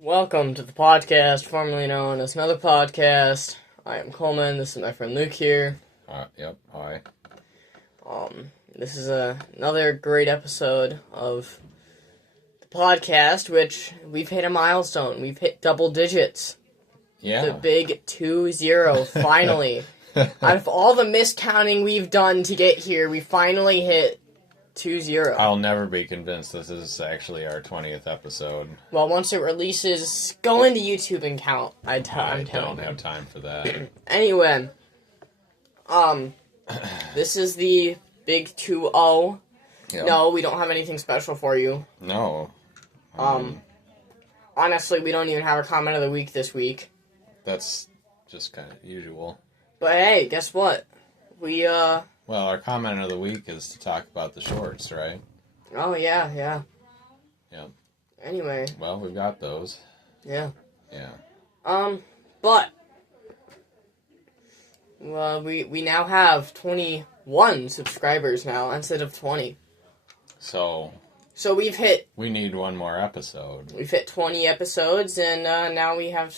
Welcome to the podcast, formerly known as Another Podcast. I am Coleman. This is my friend Luke here. Yep. Hi. This is another great episode of the podcast, which we've hit a milestone. We've hit double digits. Yeah. The big 2-0, finally. Out of all the miscounting we've done to get here, we finally hit 2-0. I'll never be convinced this is actually our 20th episode. Well, once it releases, go into YouTube and count. I I'm don't telling you. have time for that. Anyway, this is the big 2-0. Yep. No, we don't have anything special for you. No. Honestly, we don't even have a comment of the week this week. That's just kind of usual. But hey, guess what? Well, our comment of the week is to talk about the shorts, right? Oh, yeah. Yep. Anyway, Well, we've got those. yeah. Yeah. But, well, we now have 21 subscribers now instead of 20. So So we need one more episode. we've hit 20 episodes, and now we have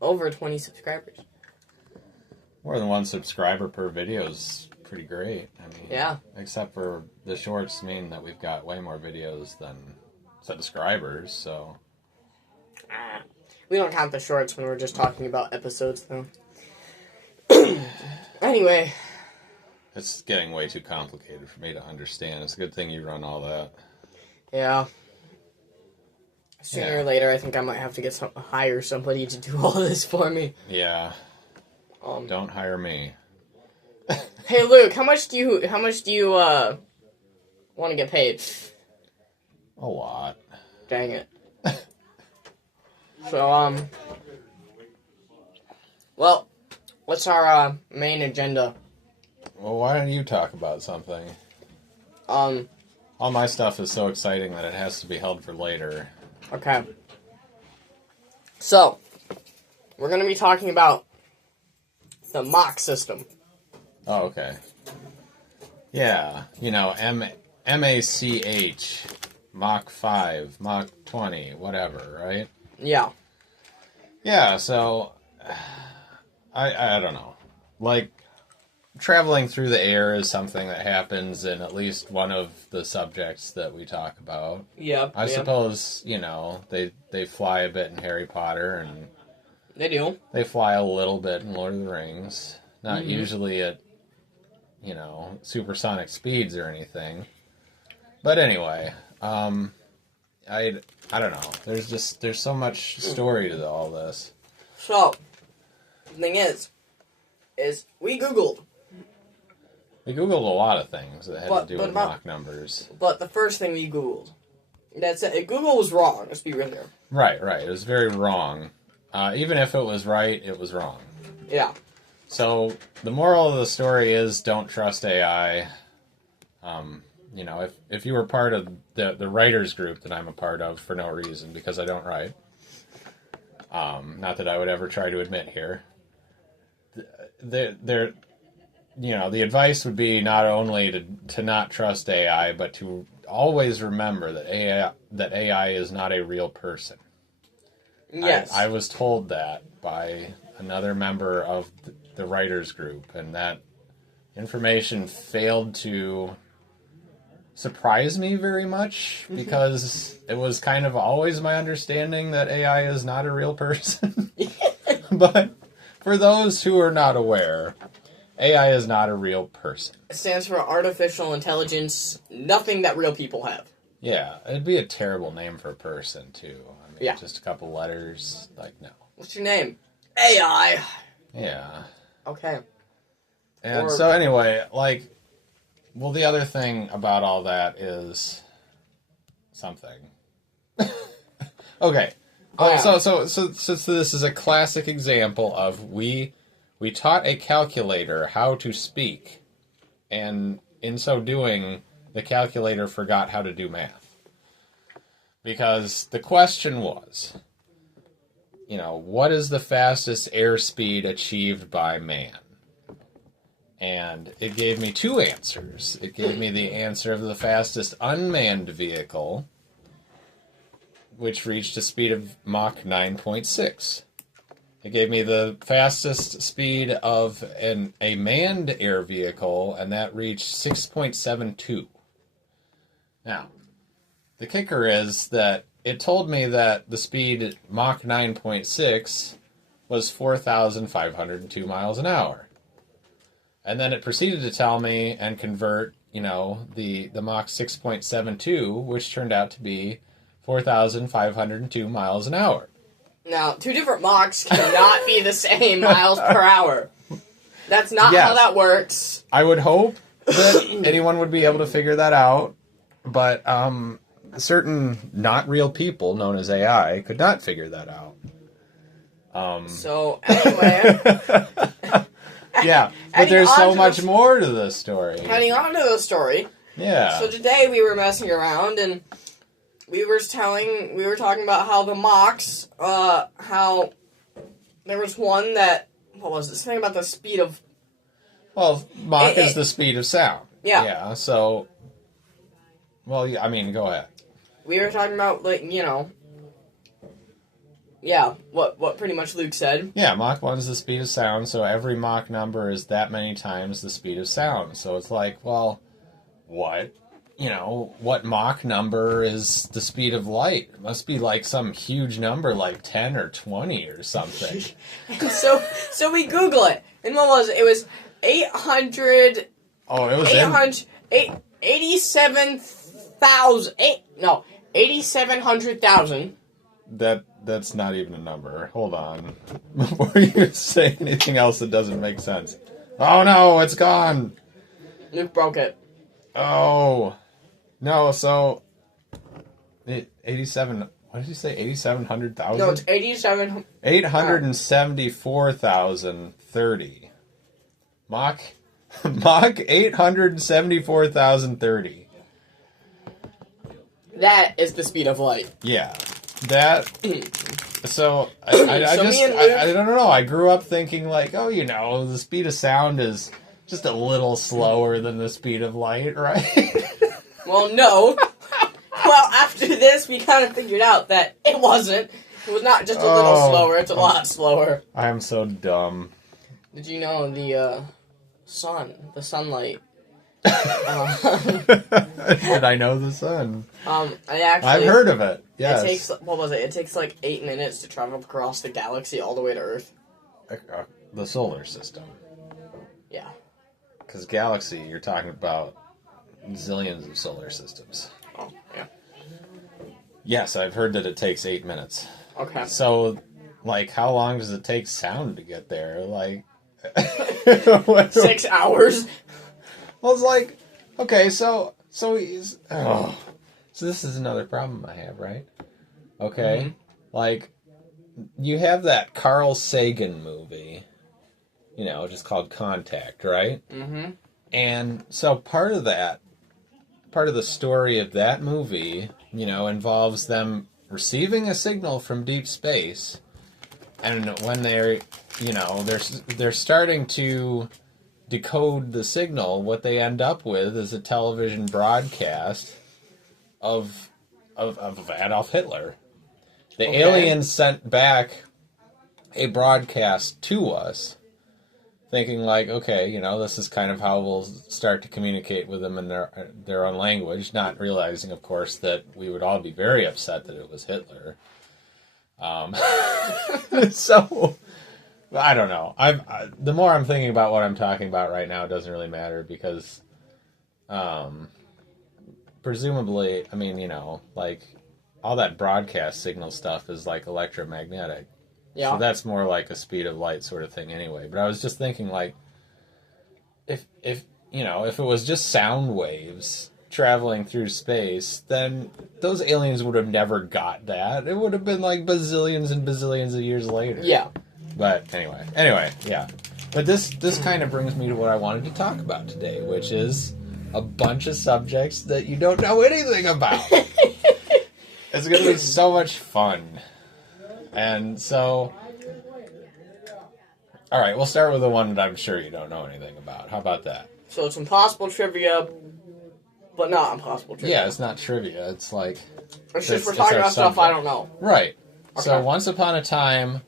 over 20 subscribers. More than one subscriber per video is pretty great. I mean, Yeah. Except for the shorts mean that we've got way more videos than subscribers, so. We don't count the shorts when we're just talking about episodes, though. Anyway. It's getting way too complicated for me to understand. It's a good thing you run all that. Yeah. Sooner Yeah. or later, I think I might have to hire somebody to do all this for me. Yeah. Don't hire me. Hey, Luke, how much do you want to get paid? A lot. Dang it. So, well, what's our main agenda? Well, why don't you talk about something? All my stuff is so exciting that it has to be held for later. Okay. So, we're going to be talking about the Mach system. Oh, okay. Yeah, MACH, Mach 5, Mach 20, whatever, right? Yeah. Yeah, so, I don't know. Like, traveling through the air is something that happens in at least one of the subjects that we talk about. Yeah. I suppose, they fly a bit in Harry Potter, and They do. they fly a little bit in Lord of the Rings. Not usually at, supersonic speeds or anything. But anyway, I don't know. There's so much story to all this. So, the thing is we Googled. We Googled a lot of things that had But- to do but with about- Mach numbers. But the first thing we Googled, that's it. Google was wrong. Let's be real here. Right. It was very wrong. Even if it was right, it was wrong. Yeah. So, the moral of the story is don't trust AI. If you were part of the writers group that I'm a part of for no reason, because I don't write, not that I would ever try to admit here, the advice would be not only to not trust AI, but to always remember that AI is not a real person. Yes. I was told that by another member of the writers group, and that information failed to surprise me very much, because it was kind of always my understanding that AI is not a real person. But for those who are not aware, AI is not a real person. It stands for artificial intelligence, nothing that real people have. Yeah, it'd be a terrible name for a person, too. I mean, Yeah. just a couple letters, no. What's your name? AI. Yeah. Okay. And Or- so anyway, the other thing about all that is something. Okay. Oh, yeah. So this is a classic example of we taught a calculator how to speak, and in so doing, the calculator forgot how to do math. Because the question was, what is the fastest airspeed achieved by man? And it gave me two answers. It gave me the answer of the fastest unmanned vehicle, which reached a speed of Mach 9.6. It gave me the fastest speed of a manned air vehicle, and that reached 6.72. Now, the kicker is that it told me that the speed Mach 9.6 was 4,502 miles an hour. And then it proceeded to tell me and convert, the Mach 6.72, which turned out to be 4,502 miles an hour. Now, two different Machs cannot be the same miles per hour. That's not how that works. I would hope that anyone would be able to figure that out, but certain not real people known as AI could not figure that out. So, anyway. Yeah, but there's so much more to this story. Heading on to the story. Yeah. So today we were messing around and we were talking about how the Machs, how there was one that, what was it, something about the speed of... Well, Mach is the speed of sound. Yeah. Yeah, so... Well, yeah, I mean, go ahead. We were talking about, yeah, what pretty much Luke said. Yeah, Mach 1 is the speed of sound, so every Mach number is that many times the speed of sound. So it's like, well, what Mach number is the speed of light? It must be like some huge number, like 10 or 20 or something. so we Google it. And what was it? It was 800... Oh, it was 8,700,000. That's not even a number. Hold on. Before you say anything else that doesn't make sense. Oh no, it's gone! Luke broke it. Oh. No, so... 87... What did you say? 8,700,000? No, it's 87... 874,030. Mach 874,030. That is the speed of light. Yeah. That... So, I don't know. I grew up thinking like, the speed of sound is just a little slower than the speed of light, right? Well, no. Well, after this, we kind of figured out that it wasn't. It was not just a little slower, it's a lot slower. I am so dumb. Did you know the sunlight... Did I know the sun? I've heard of it. Yes. It takes, what was it? It takes 8 minutes to travel across the galaxy all the way to Earth. The solar system. Yeah. Because galaxy, you're talking about zillions of solar systems. Oh, yeah. Yes, I've heard that it takes 8 minutes. Okay. So, how long does it take sound to get there? 6 hours. Well, it's like, okay, so he's... Oh. So this is another problem I have, right? Okay? Mm-hmm. You have that Carl Sagan movie, just called Contact, right? Mm-hmm. And so part of the story of that movie, involves them receiving a signal from deep space, and when they're starting to decode the signal, what they end up with is a television broadcast of Adolf Hitler. The aliens sent back a broadcast to us, thinking this is kind of how we'll start to communicate with them in their own language, not realizing, of course, that we would all be very upset that it was Hitler. So... I don't know. The more I'm thinking about what I'm talking about right now, it doesn't really matter because, presumably, all that broadcast signal stuff is electromagnetic. Yeah. So that's more like a speed of light sort of thing anyway. But I was just thinking if it was just sound waves traveling through space, then those aliens would have never got that. It would have been bazillions and bazillions of years later. Yeah. But anyway, yeah. But this kind of brings me to what I wanted to talk about today, which is a bunch of subjects that you don't know anything about. It's going to be so much fun. And so... Alright, we'll start with the one that I'm sure you don't know anything about. How about that? So it's impossible trivia, but not impossible trivia. Yeah, it's not trivia. It's like It's just we're it's talking our about stuff I subject. don't know. Right. So Okay. once upon a time,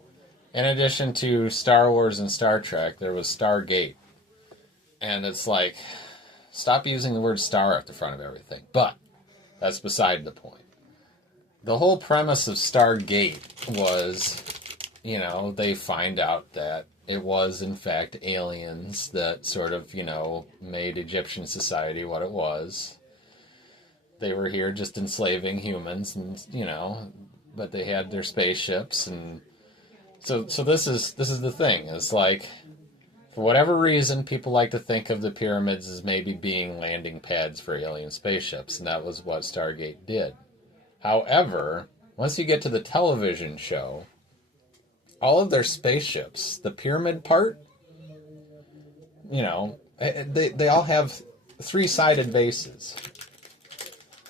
in addition to Star Wars and Star Trek, there was Stargate. And it's like, stop using the word star at the front of everything. But that's beside the point. The whole premise of Stargate was, they find out that it was, in fact, aliens that sort of, made Egyptian society what it was. They were here just enslaving humans, and, but they had their spaceships, and so this is the thing. It's like, for whatever reason, people like to think of the pyramids as maybe being landing pads for alien spaceships, and that was what Stargate did. However, once you get to the television show, all of their spaceships, the pyramid part, they all have three-sided bases.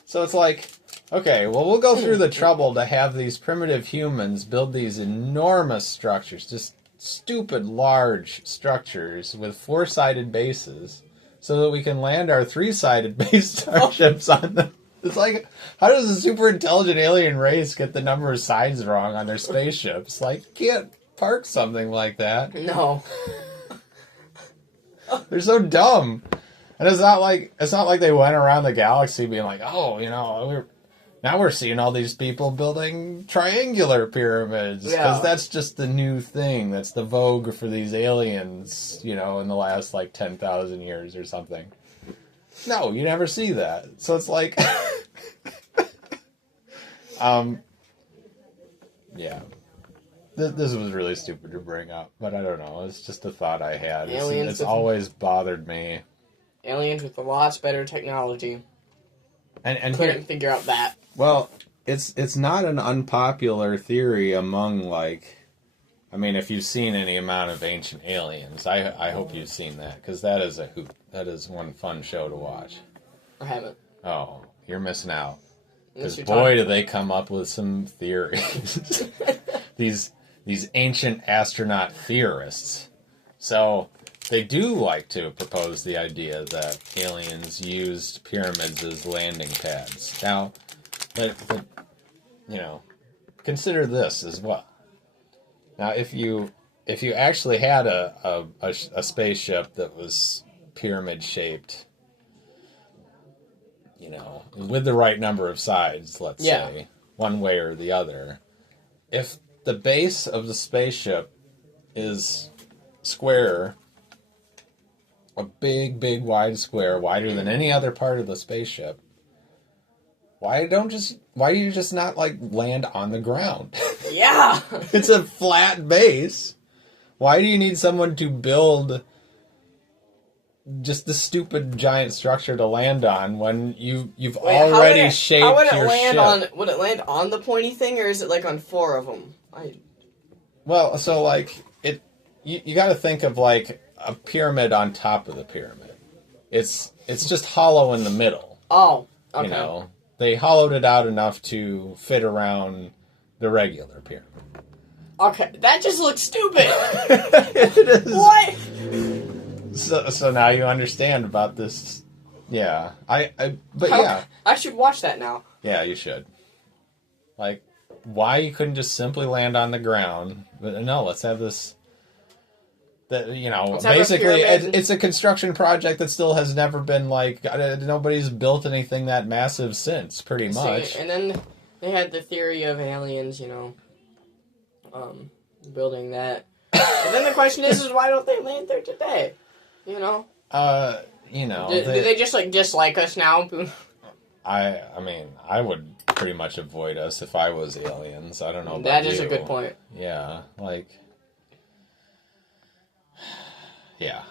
So it's like, okay, well, we'll go through the trouble to have these primitive humans build these enormous structures, just stupid large structures with four-sided bases, so that we can land our three-sided base starships on them. It's like, how does a super intelligent alien race get the number of sides wrong on their spaceships? Like, you can't park something like that. No. They're so dumb. And it's not like they went around the galaxy being like, oh, now we're seeing all these people building triangular pyramids, because that's just the new thing. That's the vogue for these aliens, in the last 10,000 years or something. No, you never see that. So it's like, yeah. This was really stupid to bring up, but I don't know. It's just a thought I had. It's always bothered me. Aliens with lots better technology. And couldn't figure out that. Well, it's not an unpopular theory among if you've seen any amount of Ancient Aliens, I hope you've seen that, because that is a hoot. That is one fun show to watch. I haven't. Oh, you're missing out. Because boy, do they come up with some theories. These ancient astronaut theorists. So they do like to propose the idea that aliens used pyramids as landing pads. Now, but consider this as well. Now, if you actually had a spaceship that was pyramid shaped, with the right number of sides, let's say, one way or the other, if the base of the spaceship is square, a big, big, wide square, wider than any other part of the spaceship, why do you just not land on the ground? Yeah. It's a flat base. Why do you need someone to build just the stupid giant structure to land on when you've already shaped how would it your land ship? would it land on the pointy thing, or is it on four of them? Well, so you got to think of a pyramid on top of the pyramid. It's just hollow in the middle. Oh, okay. They hollowed it out enough to fit around the regular pyramid. Okay, that just looks stupid. It is. What? So now you understand about this. Yeah, I should watch that now. Yeah, you should. Why you couldn't just simply land on the ground? But no, let's have this. Basically, it's a construction project that still has never been nobody's built anything that massive since, pretty much. And then they had the theory of aliens, building that. And then the question is why don't they land there today? Do they just dislike us now? I mean, I would pretty much avoid us if I was aliens. I don't know about That is you. a good point. Yeah, yeah.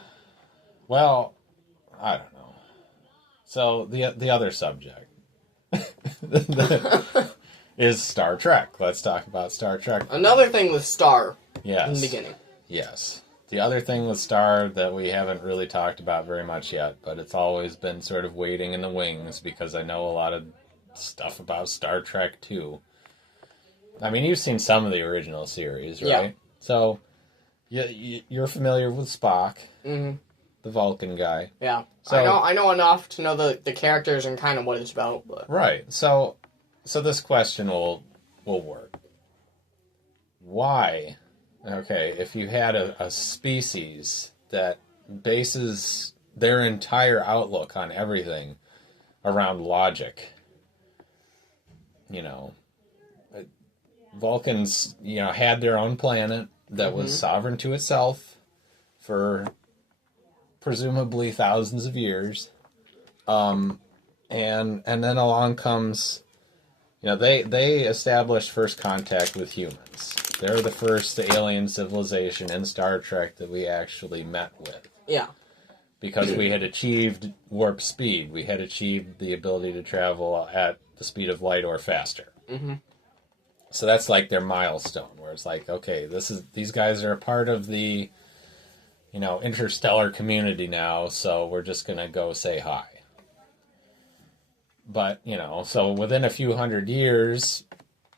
Well, I don't know. So the other subject is Star Trek. Let's talk about Star Trek. Another thing with Star. Yes. In the beginning. Yes. The other thing with Star that we haven't really talked about very much yet, but it's always been sort of waiting in the wings because I know a lot of stuff about Star Trek too. I mean, you've seen some of the original series, right? Yeah. So, you're familiar with Spock. Mm-hmm. the Vulcan guy. Yeah. So, I know enough to know the characters and kind of what it's about. But right. So this question will work. Why? Okay, if you had a species that bases their entire outlook on everything around logic, you know, Vulcans, you know, had their own planet that was sovereign to itself for presumably thousands of years. And then along comes, you know, they established first contact with humans. They're the first alien civilization in Star Trek that we actually met with. yeah. Because we had achieved warp speed. We had achieved the ability to travel at the speed of light or faster. Mm-hmm. So that's like their milestone, where it's like, okay, these guys are a part of the, you know, interstellar community now, so we're just gonna go say hi. But, you know, so within a few hundred years,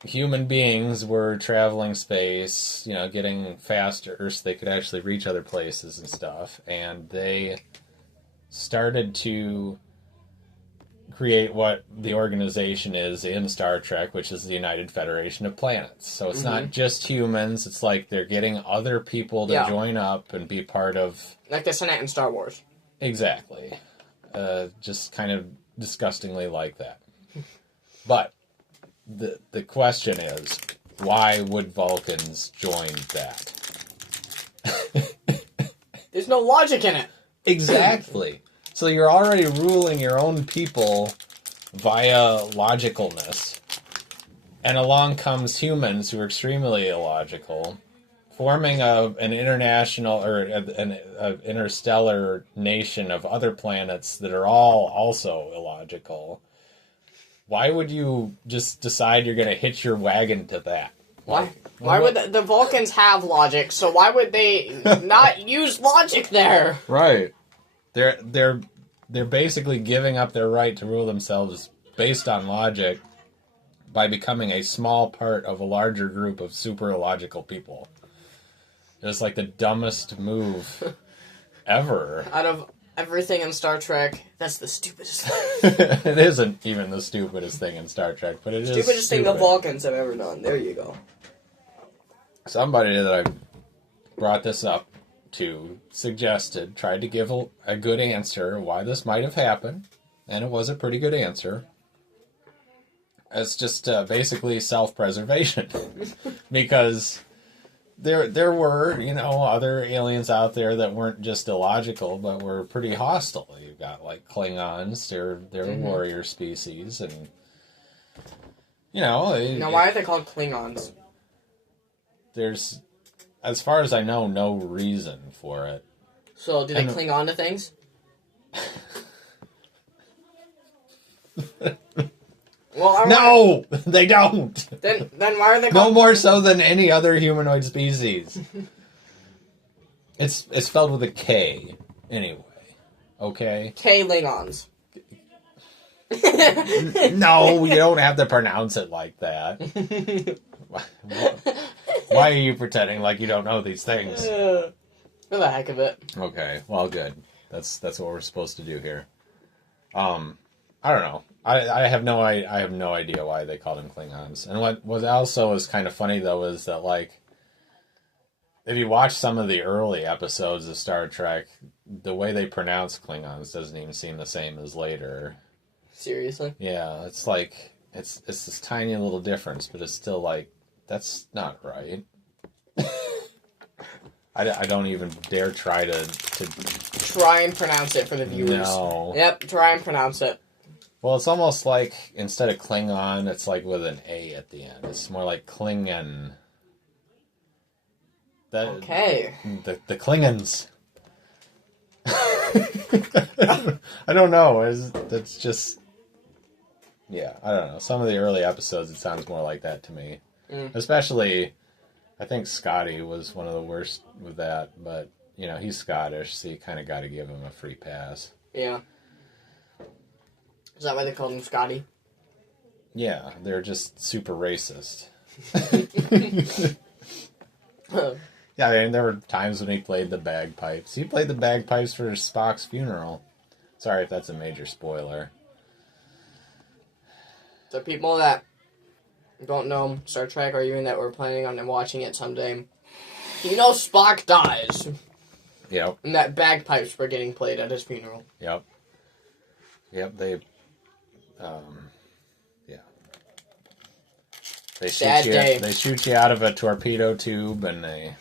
human beings were traveling space, you know, getting faster so they could actually reach other places and stuff, and they started to create what the organization is in Star Trek, which is the United Federation of Planets. So it's not just humans, it's like they're getting other people to join up and be part of... Like the Senate in Star Wars. Exactly. Just kind of disgustingly like that. But the question is, why would Vulcans join that? There's no logic in it. Exactly. So you're already ruling your own people via logicalness. And along comes humans who are extremely illogical, forming an international or an interstellar nation of other planets that are all also illogical. Why would you just decide you're going to hitch your wagon to that? Why? Why would the Vulcans have logic? So why would they not use logic there? Right. They're basically giving up their right to rule themselves based on logic by becoming a small part of a larger group of super illogical people. It's like the dumbest move ever. Out of everything in Star Trek, that's the stupidest thing. It isn't even the stupidest thing in Star Trek, but it is Stupidest thing the Vulcans have ever done. There you go. Somebody that I brought this up to tried to give a good answer why this might have happened, and it was a pretty good answer. It's just basically self-preservation, because there were, you know, other aliens out there that weren't just illogical, but were pretty hostile. You've got like Klingons; they're a warrior species, and you know. Now, why are they called Klingons? There's, as far as I know, no reason for it. So, do they cling on to things? Well, no, they don't. Then why are they no called... more so than any other humanoid species. It's spelled with a K, anyway. Okay. Klingons. No, you don't have to pronounce it like that. Why are you pretending like you don't know these things? For the heck of it. Okay, well, good. That's what we're supposed to do here. I don't know. I have no idea why they called them Klingons. And what also is kind of funny though is that, like, if you watch some of the early episodes of Star Trek, the way they pronounce Klingons doesn't even seem the same as later. Seriously? Yeah, it's like it's this tiny little difference, but it's still like, that's not right. I don't even dare try to try and pronounce it for the viewers. No. Yep, try and pronounce it. Well, it's almost like instead of Klingon, it's like with an A at the end. It's more like Klingon. Okay. The Klingons. I don't know. That's just... Yeah, I don't know. Some of the early episodes, it sounds more like that to me. Especially, I think Scotty was one of the worst with that. But, you know, he's Scottish, so you kind of got to give him a free pass. Yeah. Is that why they called him Scotty? Yeah, they're just super racist. Yeah, I mean, there were times when he played the bagpipes. He played the bagpipes for Spock's funeral. Sorry if that's a major spoiler. The people that don't know Star Trek or even that we're planning on watching it someday, you know Spock dies. Yep. And that bagpipes were getting played at his funeral. Yep. Yep, they... yeah. They shoot you out of a torpedo tube, and they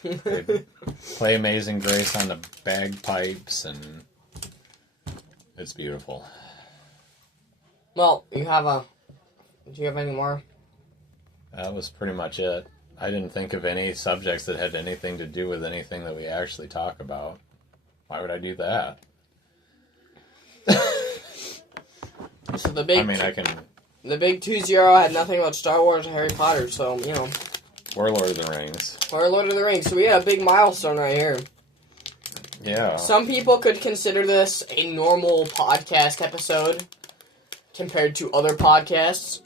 play Amazing Grace on the bagpipes, and it's beautiful. Well, do you have any more? That was pretty much it. I didn't think of any subjects that had anything to do with anything that we actually talk about. Why would I do that? So the big... I mean, I can... The big 2-0 had nothing about Star Wars or Harry Potter, so, you know. Or Lord of the Rings. Or Lord of the Rings. So we had a big milestone right here. Yeah. Some people could consider this a normal podcast episode compared to other podcasts.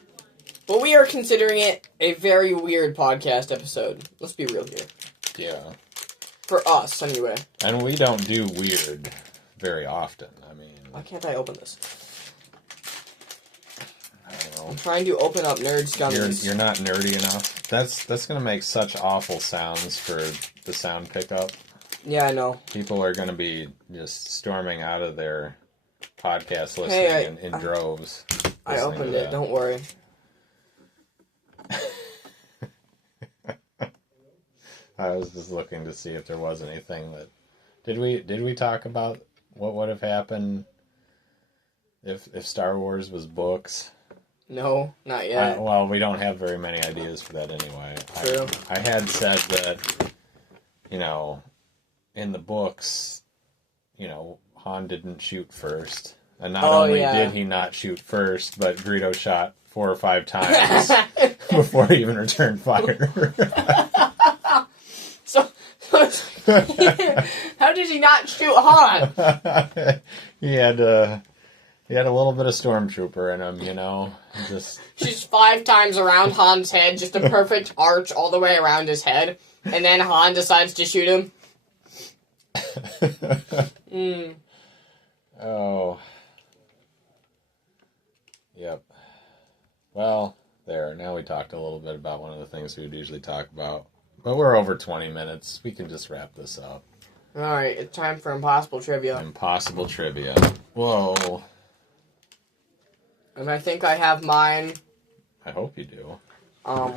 But we are considering it a very weird podcast episode. Let's be real here. Yeah. For us, anyway. And we don't do weird very often. I mean... Why can't I open this? I don't know. I'm trying to open up Nerds Gummies. You're not nerdy enough. That's going to make such awful sounds for the sound pickup. Yeah, I know. People are going to be just storming out of their podcast listening in droves. I opened it, don't worry. I was just looking to see if there was anything that... Did we talk about what would have happened if Star Wars was books? No, not yet. Well, we don't have very many ideas for that anyway. True. I had said that, you know, in the books, you know, Han didn't shoot first. And not only did he not shoot first, but Greedo shot 4 or 5 times before he even returned fire. So how did he not shoot Han? He had a little bit of stormtrooper in him, you know. Just 5 times around Han's head, just a perfect arch all the way around his head, and then Han decides to shoot him. Oh. Yep. Well, there. Now we talked a little bit about one of the things we would usually talk about. But we're over 20 minutes. We can just wrap this up. Alright, it's time for Impossible Trivia. Impossible Trivia. Whoa. And I think I have mine. I hope you do. Are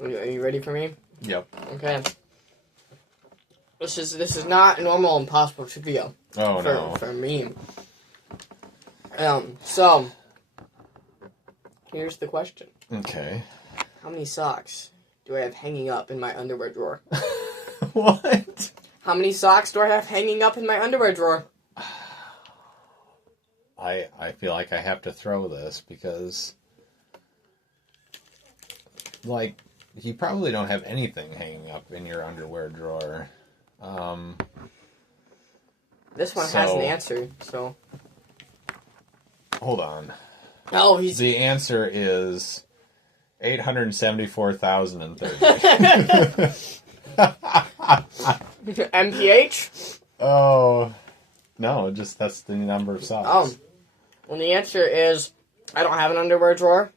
you ready for me? Yep. Okay. This is not normal Impossible Trivia. Oh, no. For me. So, here's the question. Okay. How many socks do I have hanging up in my underwear drawer? What? How many socks do I have hanging up in my underwear drawer? I feel like I have to throw this because, like, you probably don't have anything hanging up in your underwear drawer. This one has an answer, so... Hold on. Oh, he's... The answer is 874,030. MPH? Oh, no, just that's the number of socks. Well, the answer is, I don't have an underwear drawer.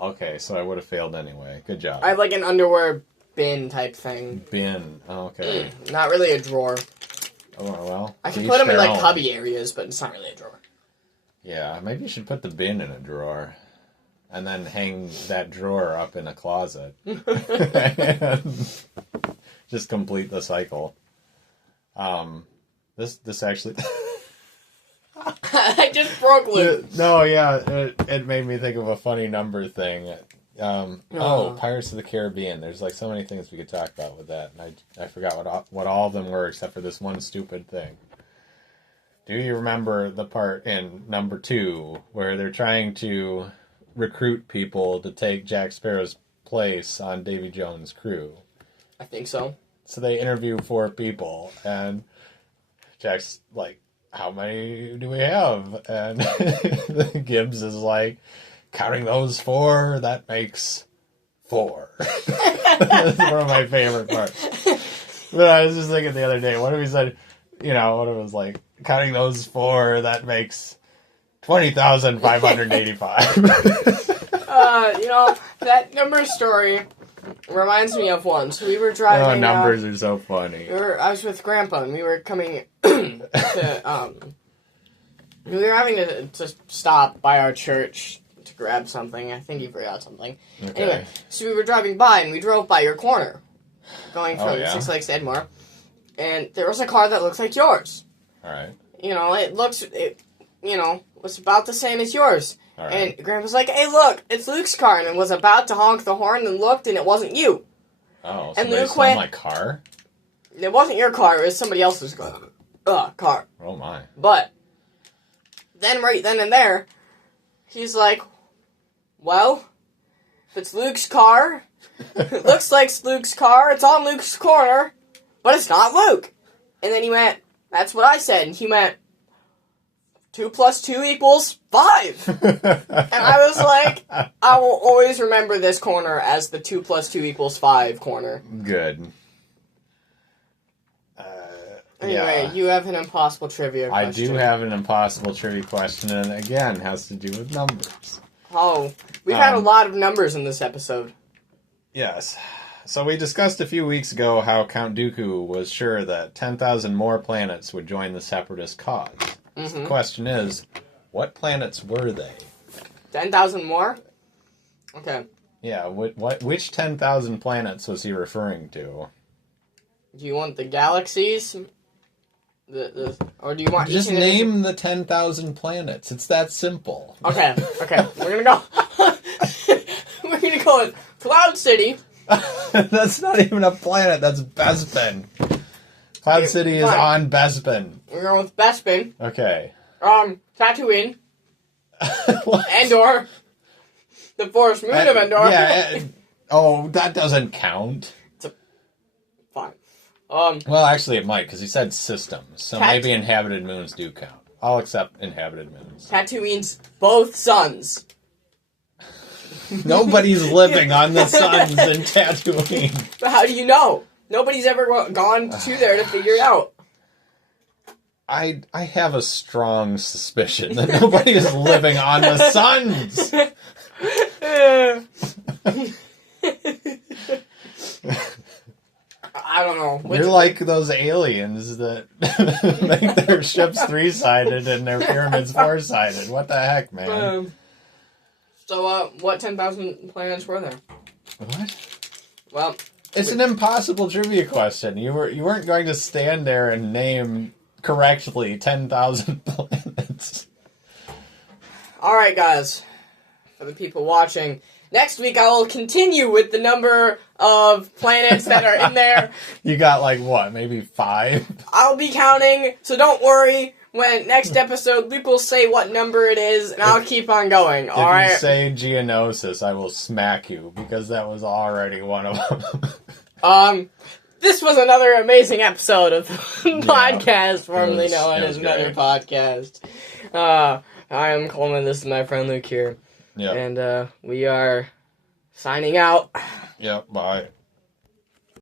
Okay, so I would have failed anyway. Good job. I have like an underwear bin type thing. Bin. Okay. Not really a drawer. Oh, well. I can put them in like cubby areas, but it's not really a drawer. Yeah, maybe you should put the bin in a drawer. And then hang that drawer up in a closet. Just complete the cycle. This actually... I just broke loose. No, yeah, it made me think of a funny number thing. Pirates of the Caribbean. There's like so many things we could talk about with that, and I forgot what all of them were except for this one stupid thing. Do you remember the part in number 2 where they're trying to recruit people to take Jack Sparrow's place on Davy Jones' crew? I think so. So they interview 4 people, and Jack's like, how many do we have? And Gibbs is like, counting those 4, that makes 4. That's one of my favorite parts. But I was just thinking the other day, what if he said, what if it was like, counting those 4, that makes 20,585. That number story reminds me of one. So we were driving. Oh, numbers are so funny. I was with Grandpa, and we were coming to, we were having to stop by our church to grab something. I think he forgot something. Okay. Anyway, so we were driving by, and we drove by your corner, going from yeah? Six Lakes to Edmore, and there was a car that looks like yours. All right. Was about the same as yours. All right. And Grandpa's like, hey, look, it's Luke's car, and was about to honk the horn and looked, and it wasn't you. Oh, so And they Luke stole went- my car? It wasn't your car, it was somebody else's car. Oh, my. But, then right then and there, he's like, well, if it's Luke's car, it looks like Luke's car, it's on Luke's corner, but it's not Luke. And then he went, that's what I said, and he went, 2 + 2 = 5. And I was like, I will always remember this corner as the 2 + 2 = 5 corner. Good. Anyway, Yeah. you have an impossible trivia question. I do have an impossible trivia question, and again, has to do with numbers. Oh, we've had a lot of numbers in this episode. Yes. So we discussed a few weeks ago how Count Dooku was sure that 10,000 more planets would join the Separatist cause. Mm-hmm. The question is, what planets were they? 10,000 more? Okay. Yeah, which 10,000 planets was he referring to? Do you want the galaxies? Or do you want Just each individual- name the 10,000 planets. It's that simple. Okay. We're gonna go. We're gonna go with Cloud City. That's not even a planet. That's Bespin. Cloud City is fine. on Bespin. We're going with Bespin. Okay. Tatooine. What? Endor. The forest moon of Endor. Yeah. That doesn't count. Fine. Well, actually, it might, because he said systems. So Tat- maybe inhabited moons do count. I'll accept inhabited moons. Tatooine's both suns. Nobody's living on the suns in Tatooine. But how do you know? Nobody's ever gone to there to figure it out. I have a strong suspicion that nobody is living on the suns. I don't know. You're like those aliens that make their ships 3-sided and their pyramids 4-sided. What the heck, man? What 10,000 planets were there? What? Well, It's an impossible trivia question. You weren't going to stand there and name correctly 10,000 planets. alright guys. For the people watching, next week I will continue with the number of planets that are in there. You got like what, maybe 5? I'll be counting, so don't worry. When next episode, Luke will say what number it is, and I'll keep on going, If alright? you say Geonosis, I will smack you, because that was already one of them. This was another amazing episode of the podcast, formerly it known was as Another great. Podcast. I am Coleman, this is my friend Luke here, Yep. and we are signing out. Yep, bye.